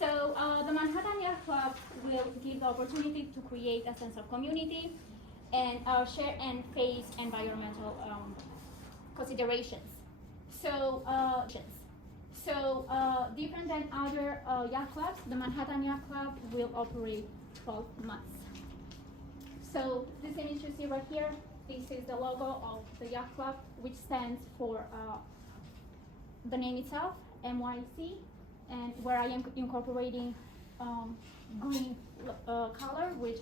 So the Manhattan Yacht Club will give the opportunity to create a sense of community and share and face environmental considerations. So, different than other yacht clubs, the Manhattan Yacht Club will operate 12 months. So this image you see right here, this is the logo of the Yacht Club, which stands for the name itself, MYC, and where I am incorporating green color, which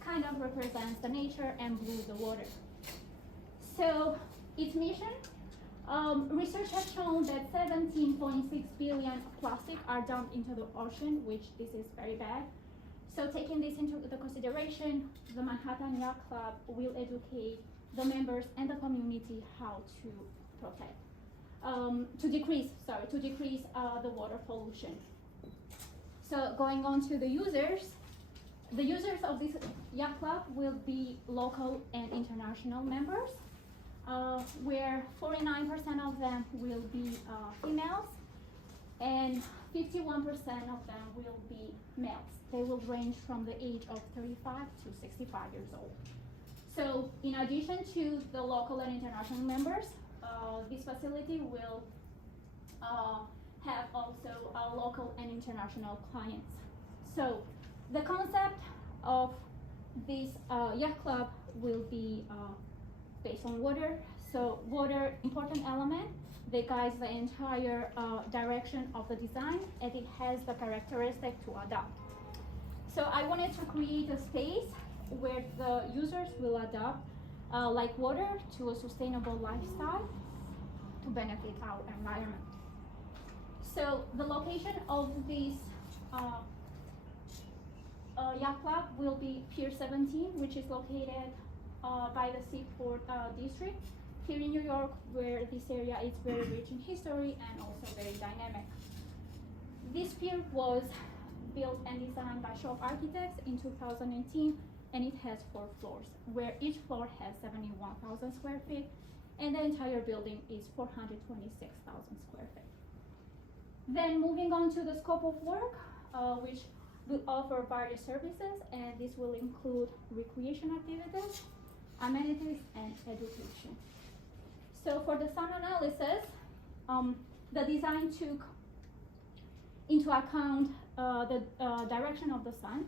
kind of represents the nature, and blue the water. So its mission, research has shown that 17.6 billion plastic are dumped into the ocean, which this is very bad. So taking this into the consideration, the Manhattan Yacht Club will educate the members and the community how to protect, to decrease the water pollution. So going on to the users of this yacht club will be local and international members, where 49% of them will be females and 51% of them will be males. They will range from the age of 35 to 65 years old. So in addition to the local and international members, this facility will have also local and international clients. So the concept of this yacht club will be based on water. So water, important element that guides the entire direction of the design, and it has the characteristic to adopt. So I wanted to create a space where the users will adopt like water to a sustainable lifestyle to benefit our environment. So the location of this yacht club will be Pier 17, which is located by the Seaport District here in New York, where this area is very rich in history and also very dynamic. This pier was built and designed by Shaw Architects in 2018, and it has 4 floors, where each floor has 71,000 square feet, and the entire building is 426,000 square feet. Then moving on to the scope of work, which will offer various services, and this will include recreation activities, amenities, and education. So for the sun analysis, the design took into account the direction of the sun,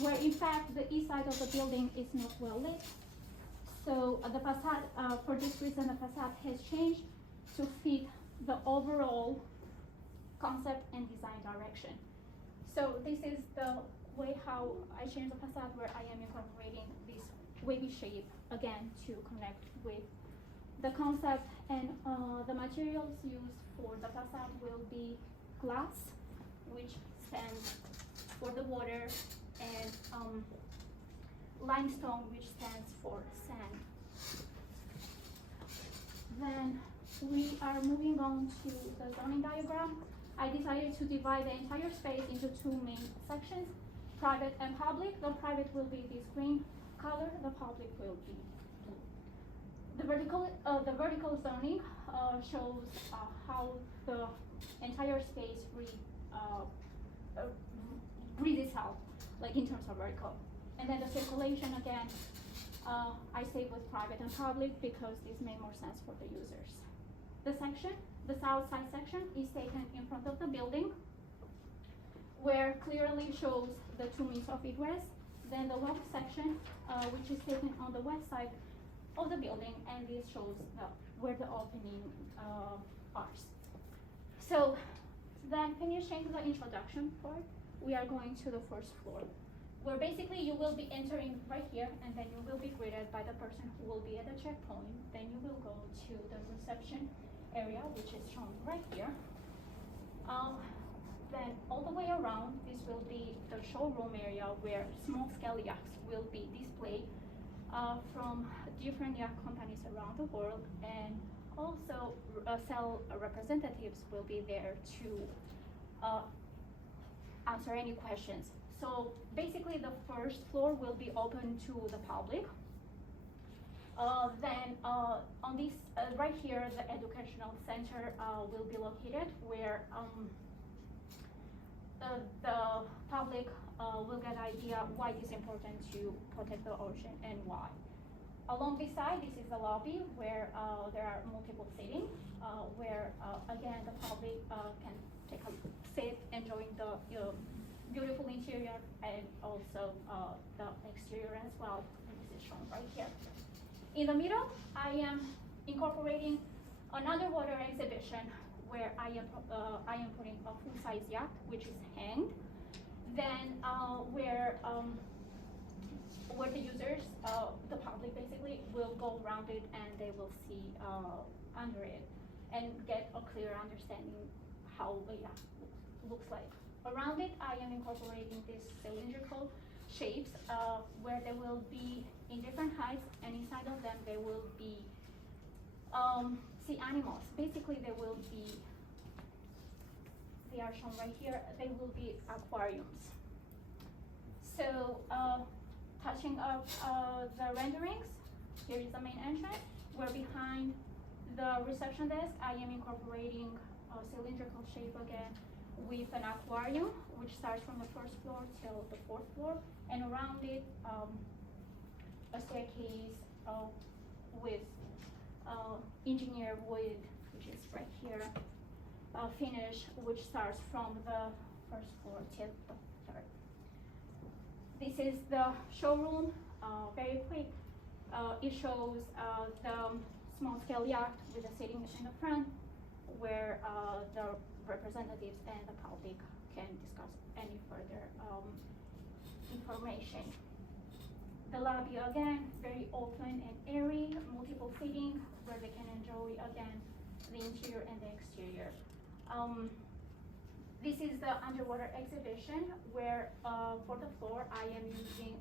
where in fact the east side of the building is not well lit. So the facade, for this reason, the facade has changed to fit the overall concept and design direction. So this is the way how I changed the facade, where I am incorporating this wavy shape again to connect with the concept, and the materials used for the facade will be glass, which stands for the water, and limestone, which stands for sand. Then we are moving on to the zoning diagram. I decided to divide the entire space into 2 main sections, private and public. The private will be this green color, the public will be blue. The vertical zoning shows how the entire space breathes itself, like in terms of vertical. And then the circulation, again, I stayed with private and public because this made more sense for the users. The south side section is taken in front of the building, where clearly shows the 2 means of egress. Then the west section, which is taken on the west side of the building, and this shows where the opening are. So then finishing the introduction part, we are going to the first floor, where basically you will be entering right here, and then you will be greeted by the person who will be at the checkpoint. Then you will go to the reception area, which is shown right here. Then all the way around, this will be the showroom area, where small-scale yachts will be displayed from different yacht companies around the world, and also sales representatives will be there to answer any questions. So basically the first floor will be open to the public. Then on this, right here, the educational center will be located, where the public will get an idea why it is important to protect the ocean and why. Along this side, this is the lobby where there are multiple seating, where again the public can take a sit, enjoying the beautiful interior and also the exterior as well. And this is shown right here. In the middle, I am incorporating an underwater exhibition where I am putting a full-size yacht, which is hanged. Then where the users, the public basically, will go around it and they will see under it and get a clear understanding how the yacht looks like. Around it, I am incorporating these cylindrical shapes where they will be in different heights, and inside of them there will be sea animals. Basically, they are shown right here. They will be aquariums. So, touching up the renderings, here is the main entrance, where behind the reception desk, I am incorporating a cylindrical shape again with an aquarium, which starts from the first floor till the fourth floor, and around it, a staircase with engineered wood, which is right here, finish, which starts from the first floor till the third. This is the showroom, very quick. It shows the small scale yacht with the seating in the front, where the representatives and the public can discuss any further information. The lobby again, very open and airy, multiple seating where they can enjoy again the interior and the exterior. This is the underwater exhibition where for the floor I am using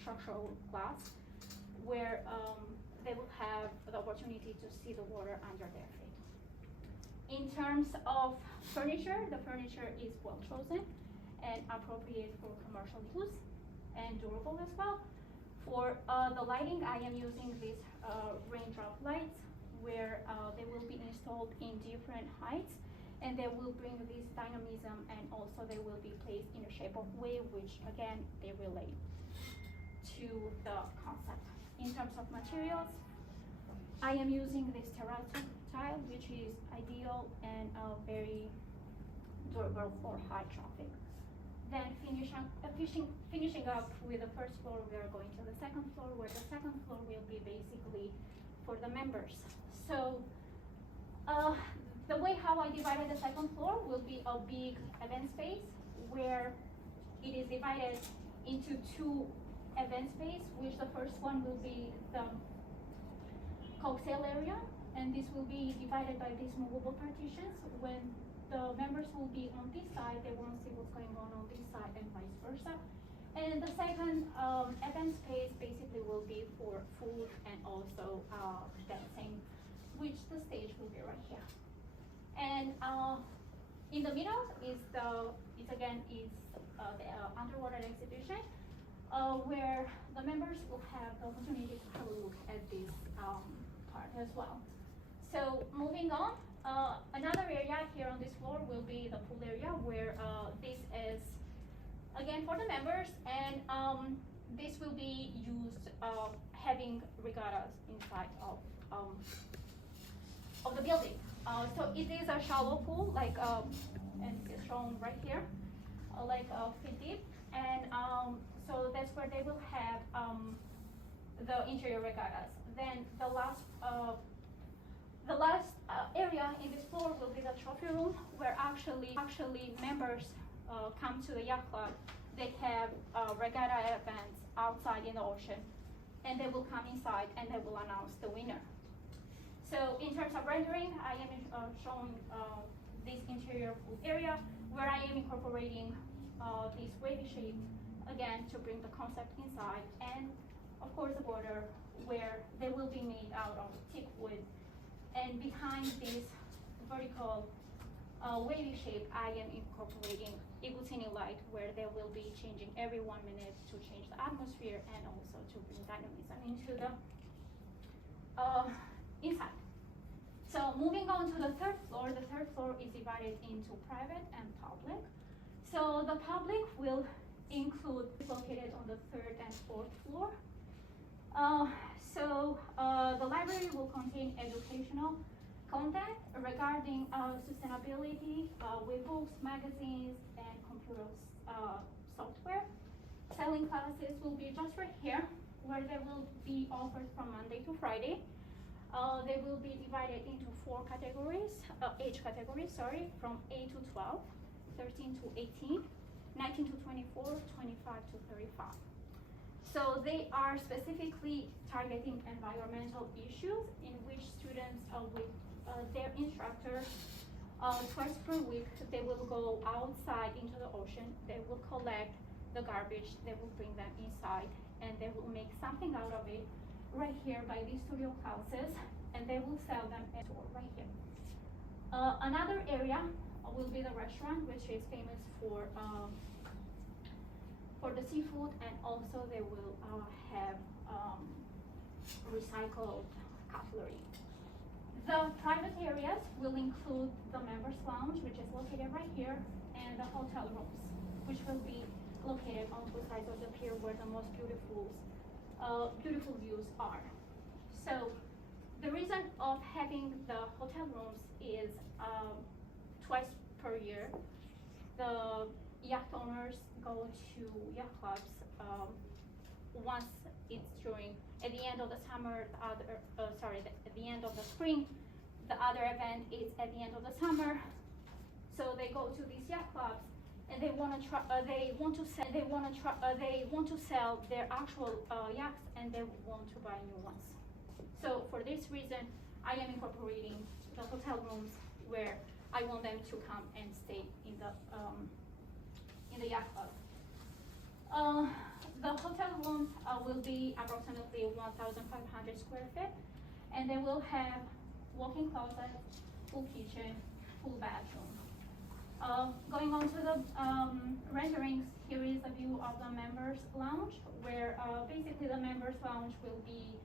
structural glass where they will have the opportunity to see the water under their feet. In terms of furniture, the furniture is well chosen and appropriate for commercial use and durable as well. For the lighting, I am using these raindrop lights where they will be installed in different heights, and they will bring this dynamism, and also they will be placed in a shape of wave, which again, they relate to the concept. In terms of materials, I am using this terrazzo tile, which is ideal and very durable for high traffic. Then finishing up with the first floor, we are going to the second floor, where the second floor will be basically for the members. So the way how I divided the second floor will be a big event space where it is divided into two event space, which the first one will be the cocktail area, and this will be divided by these movable partitions. When the members will be on this side, they won't see what's going on this side, and vice versa. And the second event space basically will be for food and also dancing, which the stage will be right here. And in the middle is the underwater exhibition, where the members will have the opportunity to have a look at this part as well. So moving on, another area here on this floor will be the pool area, where this is again for the members, and this will be used having regattas inside of the building. So it is a shallow pool, like and it's shown right here, like feet deep, and so that's where they will have the interior regattas. Then the last area in this floor will be the trophy room, where actually members come to the yacht club. They have regatta events outside in the ocean, and they will come inside and they will announce the winner. So in terms of rendering, I am showing this interior pool area where I am incorporating this wavy shape again to bring the concept inside, and of course the border where they will be made out of thick wood. And behind this vertical wavy shape, I am incorporating Igutini light, where they will be changing every 1 minute to change the atmosphere and also to bring dynamism into the inside. So moving on to the third floor is divided into private and public. So the public will include located on the third and fourth floor. The library will contain educational content regarding sustainability with books, magazines, and computer software. Selling classes will be just right here, where they will be offered from Monday to Friday. They will be divided into four categories, age categories, sorry, from 8 to 12, 13 to 18, 19 to 24, 25 to 35. So they are specifically targeting environmental issues in which students with their instructor twice per week, they will go outside into the ocean, they will collect the garbage, they will bring them inside, and they will make something out of it right here by these studio classes, and they will sell them at store right here. Another area will be the restaurant, which is famous for the seafood, and also they will have recycled cutlery. The private areas will include the members lounge, which is located right here, and the hotel rooms, which will be located on both sides of the pier where the most beautiful views are. So the reason of having the hotel rooms is twice per year, the yacht owners go to yacht clubs once it's at the end of the summer, at the end of the spring. The other event is at the end of the summer. So they go to these yacht clubs, and they want to sell their actual yachts, and they want to buy new ones. So for this reason, I am incorporating the hotel rooms where I want them to come and stay in the yacht club. The hotel rooms will be approximately 1,500 square feet, and they will have walk-in closet, full kitchen, full bathroom. Going on to the renderings, here is a view of the members lounge, where basically the members lounge will be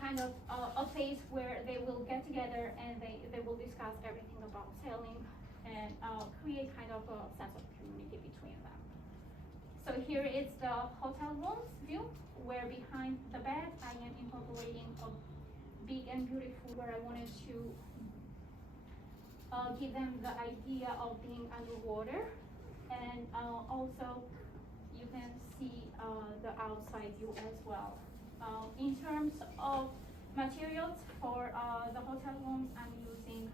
kind of a place where they will get together and they will discuss everything about sailing and create kind of a sense of community between them. So here is the hotel rooms view, where behind the bed I am incorporating a big and beautiful, where I wanted to give them the idea of being underwater, and also you can see the outside view as well. In terms of materials for the hotel rooms, I'm using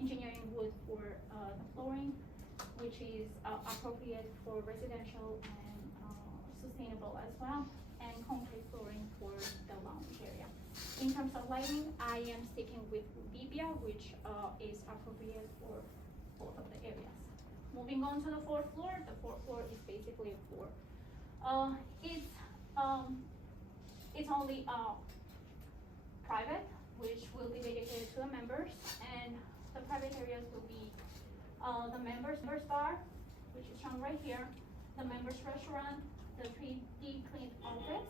engineering wood for the flooring, which is appropriate for residential and sustainable as well, and concrete flooring for the lounge area. In terms of lighting, I am sticking with Bibia, which is appropriate for both of the areas. Moving on to the fourth floor, the fourth floor is basically a floor. It's only private, which will be dedicated to the members, and the private areas will be the members bar, which is shown right here, the members restaurant, the 3D print office,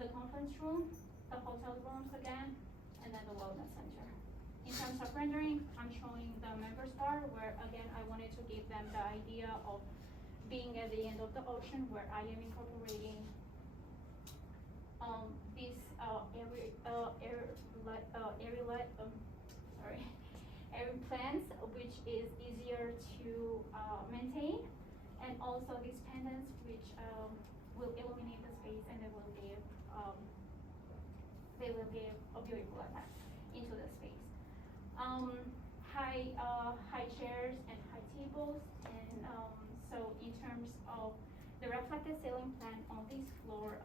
the conference room, the hotel rooms again, and then the wellness center. In terms of rendering, I'm showing the members bar, where again I wanted to give them the idea of being at the end of the ocean, where I am incorporating this air plants, which is easier to maintain, and also these pendants, which will illuminate the space, and they will give a beautiful effect into the space. High chairs and high tables, and so in terms of the reflected ceiling plan on this floor,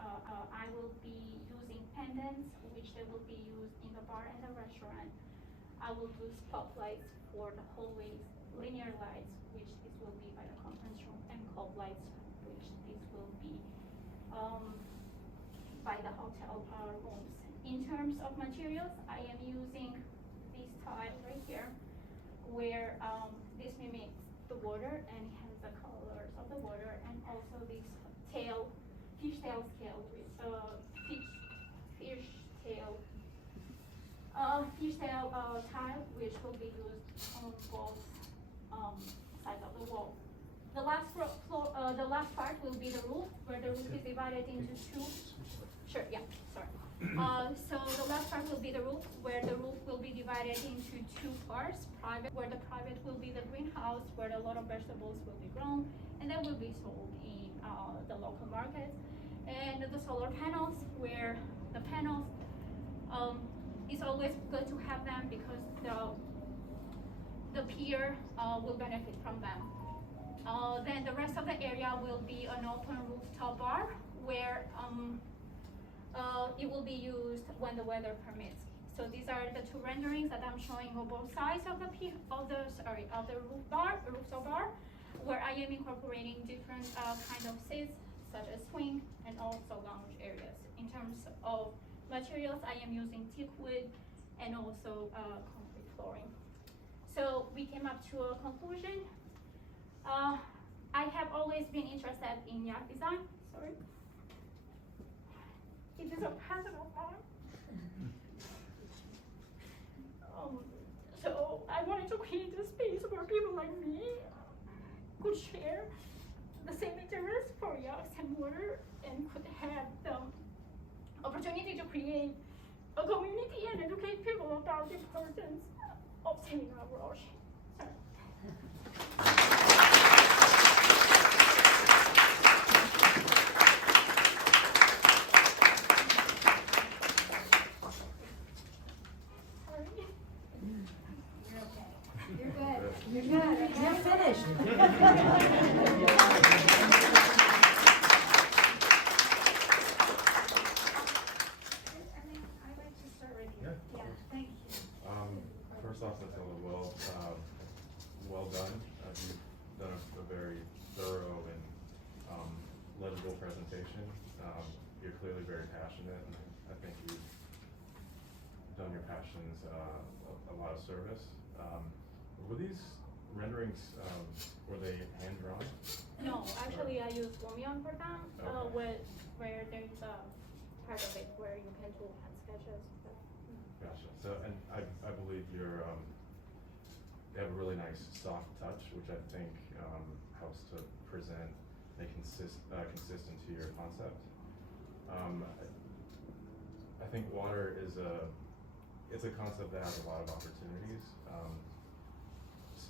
I will be using pendants, which they will be used in the bar and the restaurant. I will do spotlights for the hallways, linear lights, which this will be by the conference room, and cove lights, which this will be by the hotel rooms. In terms of materials, I am using this tile right here, where this mimics the water and it has the colors of the water, and also this fish tail scale with fish tail tile, which will be used on both side of the wall. The last the last part will be the roof, where the roof is divided into two. Sure, yeah, sorry. So the last part will be the roof, where the roof will be divided into two parts. Private, where the private will be the greenhouse, where a lot of vegetables will be grown, and then will be sold in the local markets. And the solar panels, where the panels, it's always good to have them because the pier will benefit from them. Then the rest of the area will be an open rooftop bar where it will be used when the weather permits. So these are the two renderings that I'm showing on both sides of the rooftop bar, where I am incorporating different kind of seats, such as swing and also lounge areas. In terms of materials, I am using teak wood and also concrete flooring. So we came up to a conclusion. I have always been interested in yacht design. Sorry. It is a passion of mine. So I wanted to create a space where people like me could share the same interest for yachts and water and could have the opportunity to create a community and educate people about the importance of saving our ocean. You're good. You're finished. I'd like to start with you. Yeah, thank you. First off, Matilda, well done. You've done a very thorough and legible presentation. You're clearly very passionate, and I think you've done your passions a lot of service. Were these renderings, were they hand-drawn? No, actually I use Lumion for them, Okay. where there's a part of it where you can do hand sketches. But, Gotcha. So, and I believe you have a really nice soft touch, which I think helps to present a consistent to your concept. I think water is it's a concept that has a lot of opportunities.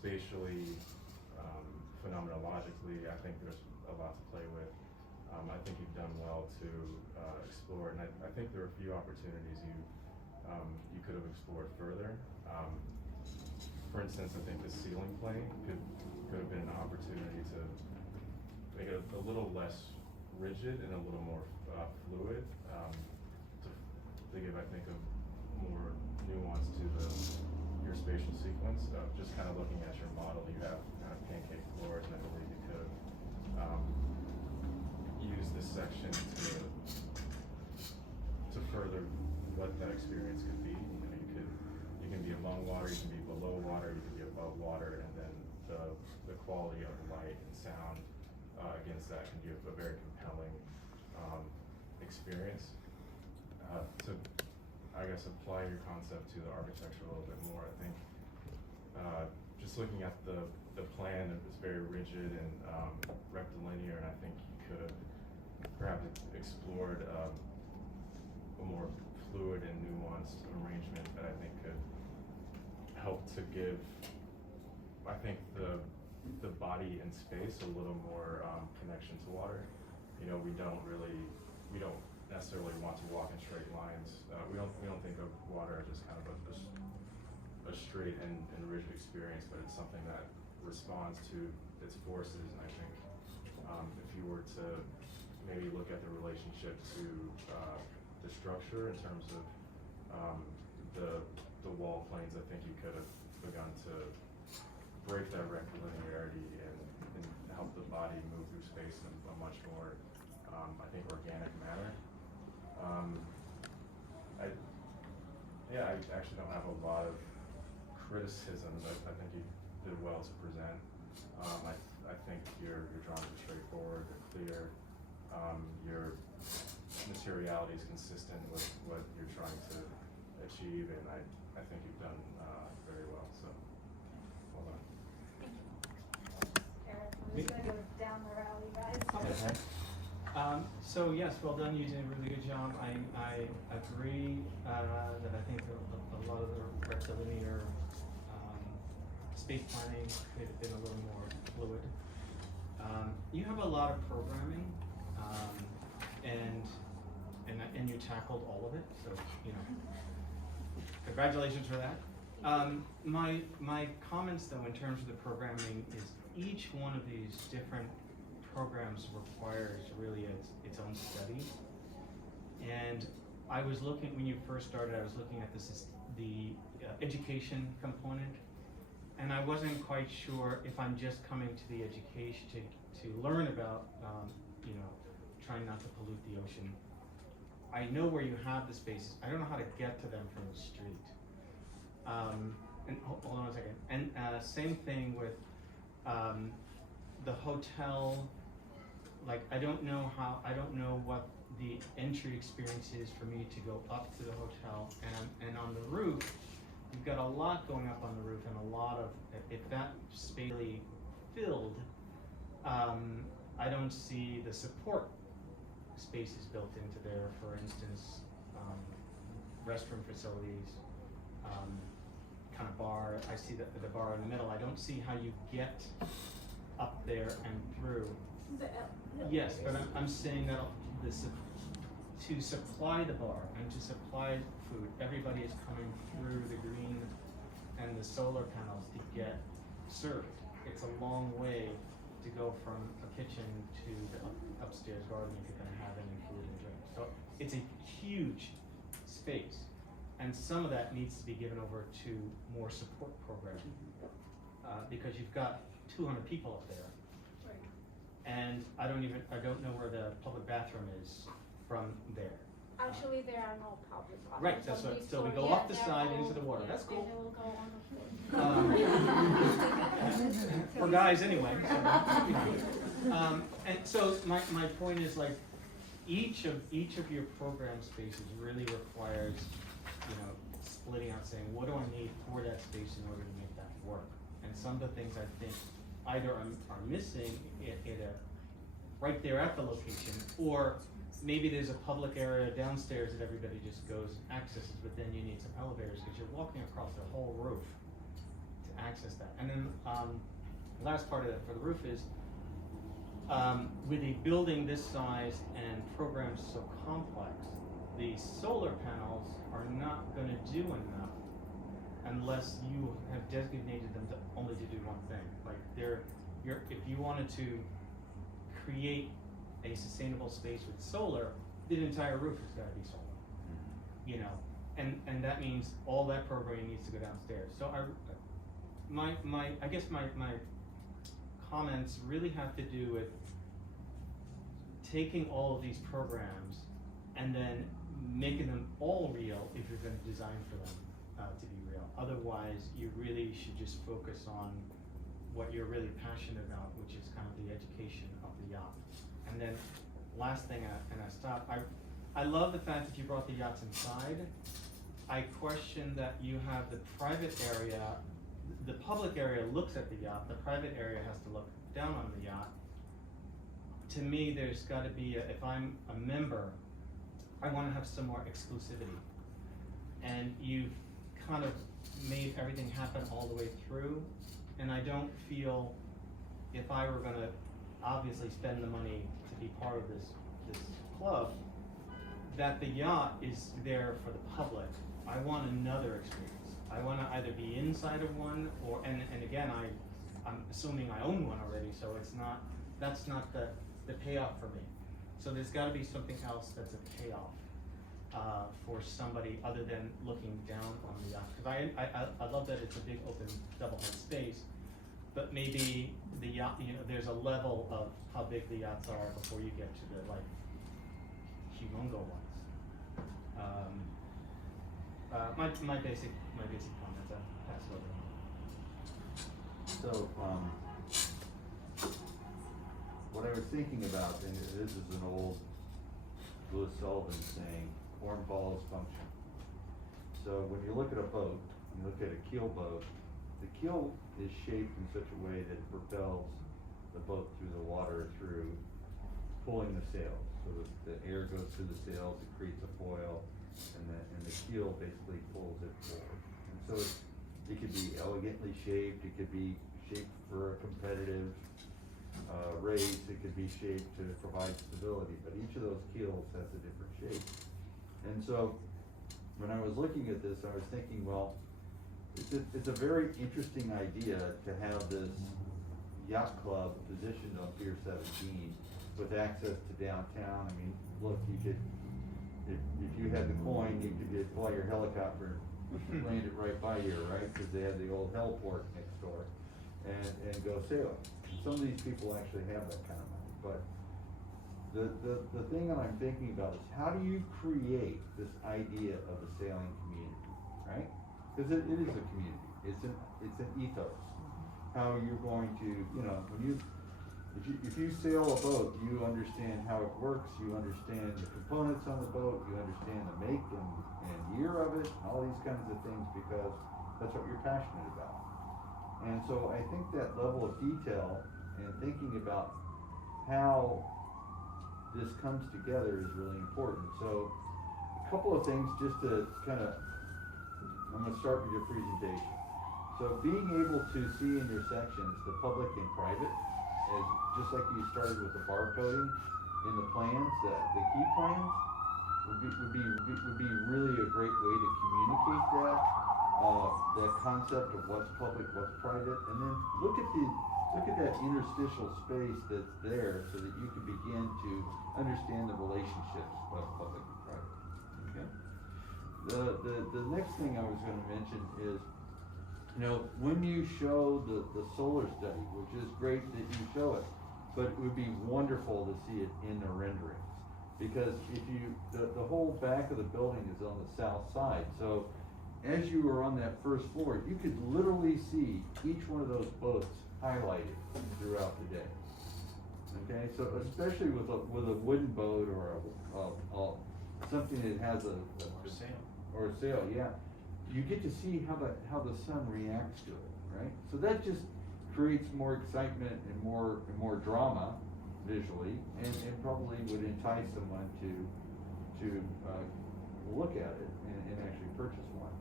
Spatially, phenomenologically, I think there's a lot to play with. I think you've done well to explore, and I think there are a few opportunities you could have explored further. For instance, I think the ceiling plane could have been an opportunity to make it a little less rigid and a little more fluid, to give, I think, a more nuance to your spatial sequence. Just kind of looking at your model, you have kind of pancake floors, and I believe you could use this section to further what that experience could be. You can be among water, you can be below water, you can be above water, and then the quality of light and sound against that can give a very compelling experience. To, I guess, apply your concept to the architecture a little bit more, I think just looking at the plan, it was very rigid and rectilinear, and I think you could have perhaps explored a more fluid and nuanced arrangement that I think could help to give, I think, the body and space a little more connection to water. You know, we don't necessarily want to walk in straight lines. We don't think of water as just kind of a straight and rigid experience, but it's something that responds to its forces. And I think if you were to maybe look at the relationship to the structure in terms of the wall planes, I think you could have begun to break that rectilinearity and help the body move through space in a much more, I think, organic manner. I actually don't have a lot of criticisms. I think you did well to present. I think your drawings are straightforward, they're clear. Your materiality is consistent with what you're trying to achieve, and I think you've done very well. So, well done. Thank you. ahead. So yes, well done. You did a really good job. I agree that I think a lot of the rectilinear space planning could have been a little more fluid. You have a lot of programming, and you tackled all of it. So congratulations for that. My comments though in terms of the programming is each one of these different programs requires really its own study. And I was looking, when you first started, I was looking at the education component, and I wasn't quite sure if I'm just coming to the education to learn about, trying not to pollute the ocean. I know where you have the spaces. I don't know how to get to them from the street. And hold on a second. And same thing with the hotel. Like I don't know what the entry experience is for me to go up to the hotel, and on the roof, you've got a lot going up on the roof, and a lot of, if that space really filled, I don't see the support spaces built into there. For instance, restroom facilities, kind of bar. I see the bar in the middle. I don't see how you get up there and through. Yes, but I'm saying that to supply the bar and to supply food, everybody is coming through the green and the solar panels to get served. It's a long way to go from a kitchen to the upstairs garden if you're going to have any food and drink. So it's a huge space, and some of that needs to be given over to more support programming because you've got 200 people up there. And I don't know where the public bathroom is from there. Actually, there are no public bathrooms. Right, that's what, so we go off the side into the water, that's cool. They will go on the floor. For guys anyway, so, and so my point is like, each of your program spaces really requires, splitting out, saying, what do I need for that space in order to make that work? And some of the things I think either are missing right there at the location, or maybe there's a public area downstairs that everybody just goes and accesses, but then you need some elevators because you're walking across the whole roof to access that. And then the last part of that for the roof is, with a building this size and programs so complex, the solar panels are not going to do enough unless you have designated them only to do one thing. Like if you wanted to create a sustainable space with solar, the entire roof has got to be solar. And that means all that programming needs to go downstairs. So I guess my comments really have to do with taking all of these programs and then making them all real if you're going to design for them to be real. Otherwise, you really should just focus on what you're really passionate about, which is kind of the education of the yacht. And then last thing, and I stop, I love the fact that you brought the yachts inside. I question that you have the private area, the public area looks at the yacht, the private area has to look down on the yacht. To me, there's got to be, if I'm a member, I want to have some more exclusivity. And you've kind of made everything happen all the way through, and I don't feel, if I were going to obviously spend the money to be part of this club, that the yacht is there for the public. I want another experience. I want to either be inside of one, or and again, I'm assuming I own one already, so that's not the payoff for me. So there's got to be something else that's a payoff for somebody other than looking down on the yacht. Because I love that it's a big open double head space, but maybe the yacht, there's a level of how big the yachts are before you get to the like humongo ones. My basic comments. I'll pass it over. So, what I was thinking about, and this is an old Louis Sullivan saying, form follows function. So when you look at a boat, you look at a keel boat, the keel is shaped in such a way that it propels the boat through the water through pulling the sails. So the air goes through the sails, it creates a foil, and the keel basically pulls it forward. And so it could be elegantly shaped, it could be shaped for a competitive race, it could be shaped to provide stability, but each of those keels has a different shape. And so when I was looking at this, I was thinking, well, it's a very interesting idea to have this yacht club positioned on Pier 17 with access to downtown. I mean, look, you could, if you had the coin, you could just fly your helicopter and land it right by here, right? Because they had the old heliport next door, and go sailing. And some of these people actually have that kind of money. But the thing that I'm thinking about is how do you create this idea of a sailing community, right? Because it is a community. It's an ethos. How you're going to, if you sail a boat, you understand how it works, you understand the components on the boat, you understand the make and year of it, all these kinds of things, because that's what you're passionate about. And so I think that level of detail and thinking about how this comes together is really important. So a couple of things just to I'm going to start with your presentation. So being able to see in your sections the public and private, as just like you started with the barcoding in the plans, the key plans would be really a great way to communicate that concept of what's public, what's private, and then look at that interstitial space that's there so that you can begin to understand the relationships of public and private. Okay. The next thing I was going to mention is, when you show the solar study, which is great that you show it, but it would be wonderful to see it in the renderings. Because the whole back of the building is on the south side, so as you were on that first floor, you could literally see each one of those boats highlighted throughout the day. Okay, so especially with a wooden boat or something that has or a sail, yeah, you get to see how the sun reacts to it, right? So that just creates more excitement and more drama visually, and probably would entice someone to look at it and actually purchase one.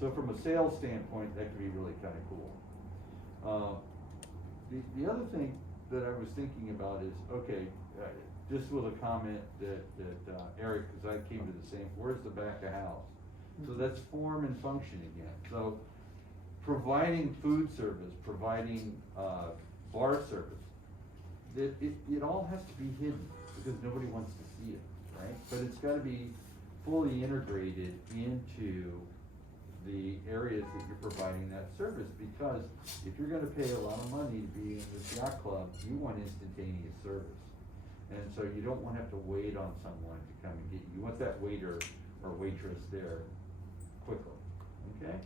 So from a sales standpoint, that could be really kind of cool. The other thing that I was thinking about is, okay, just with a comment that Eric, because I came to the same, where's the back of house? So that's form and function again. So providing food service, providing bar service, it all has to be hidden because nobody wants to see it, right? But it's got to be fully integrated into the areas that you're providing that service, because if you're going to pay a lot of money to be in this yacht club, you want instantaneous service. And so you don't want to have to wait on someone to come and get you. You want that waiter or waitress there quickly, okay?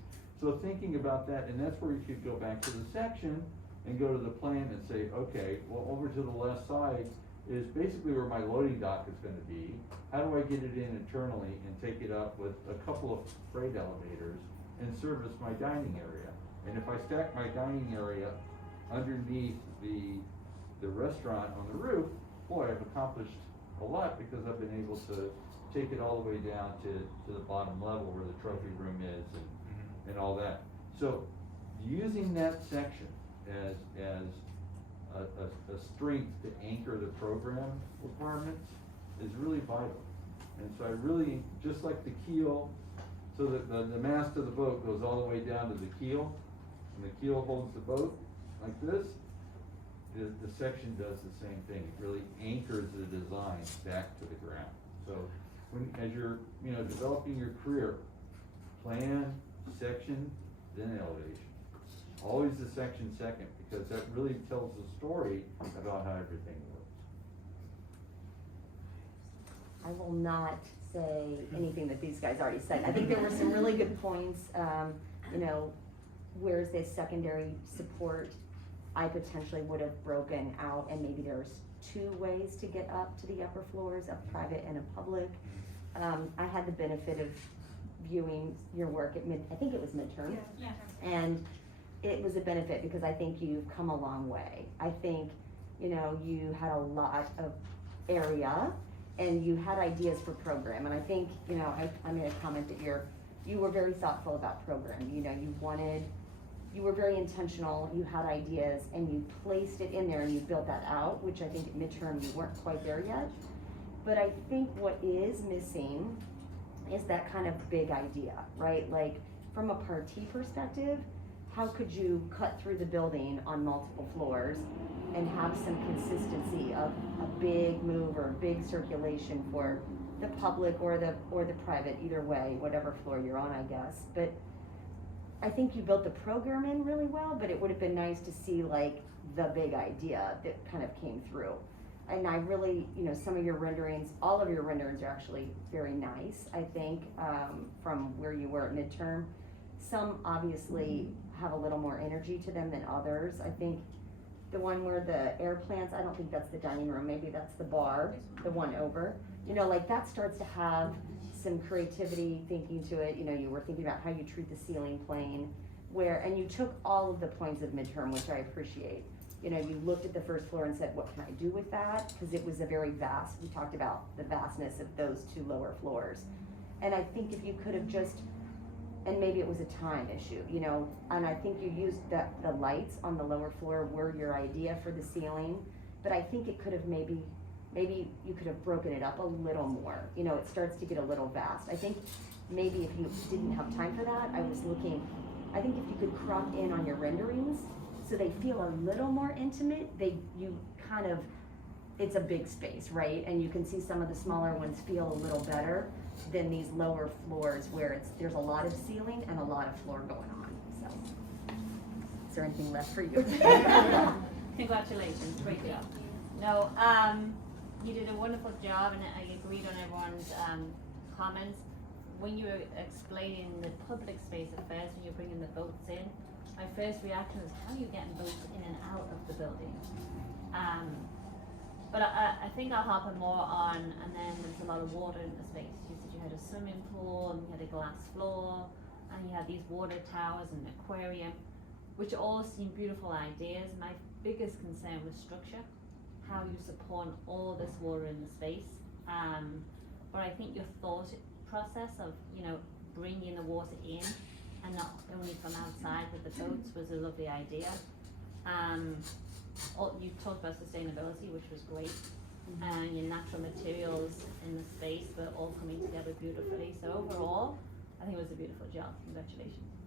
So thinking about that, and that's where you could go back to the section and go to the plan and say, okay, well, over to the left side is basically where my loading dock is going to be. How do I get it in internally and take it up with a couple of freight elevators and service my dining area? And if I stack my dining area underneath the restaurant on the roof, boy, I've accomplished a lot, because I've been able to take it all the way down to the bottom level where the trophy room is and all that. So using that section as a strength to anchor the program requirements is really vital. And so I really, just like the keel, so that the mast of the boat goes all the way down to the keel, and the keel holds the boat like this, the section does the same thing. It really anchors the design back to the ground. So as you're developing your career, plan, section, then elevation. Always the section second, because that really tells the story about how everything works. I will not say anything that these guys already said. I think there were some really good points. Where's this secondary support? I potentially would have broken out, and maybe there's 2 ways to get up to the upper floors, a private and a public. I had the benefit of viewing your work at I think it was midterm. Yeah. And it was a benefit because I think you've come a long way. I think, you had a lot of area, and you had ideas for program. And I think, you know, I made a comment that you were very thoughtful about program. You know, you were very intentional, you had ideas, and you placed it in there and you built that out, which I think at midterm you weren't quite there yet. But I think what is missing is that kind of big idea, right? Like, from a party perspective, how could you cut through the building on multiple floors and have some consistency of a big move or a big circulation for the public or the private, either way, whatever floor you're on, I guess. But I think you built the program in really well, but it would have been nice to see like the big idea that kind of came through. And I really, you know, some of your renderings, all of your renderings are actually very nice, I think, from where you were at midterm. Some obviously have a little more energy to them than others. I think the one where the air plants, I don't think that's the dining room, maybe that's the bar, the one over. You know, like that starts to have some creativity thinking to it. You know, you were thinking about how you treat the ceiling plane, and you took all of the points of midterm, which I appreciate. You know, you looked at the first floor and said, what can I do with that? Because it was a very vast, we talked about the vastness of those two lower floors. And I think if you could have just, and maybe it was a time issue, you know, and I think you used the lights on the lower floor were your idea for the ceiling, but I think it could have maybe you could have broken it up a little more. You know, it starts to get a little vast. I think maybe if you didn't have time for that, I think if you could crop in on your renderings so they feel a little more intimate, it's a big space, right? And you can see some of the smaller ones feel a little better than these lower floors where there's a lot of ceiling and a lot of floor going on. So, is there anything left for you? Congratulations, great job. No, you did a wonderful job, and I agreed on everyone's comments. When you were explaining the public space at first, when you're bringing the boats in, my first reaction was, how are you getting boats in and out of the building? But I think I'll harp more on, and then there's a lot of water in the space. You said you had a swimming pool, and you had a glass floor, and you had these water towers and an aquarium, which all seem beautiful ideas. My biggest concern was structure, how you support all this water in the space. But I think your thought process of, you know, bringing the water in and not only from outside with the boats was a lovely idea. You talked about sustainability, which was great, and your natural materials in the space were all coming together beautifully. So overall, I think it was a beautiful job. Congratulations.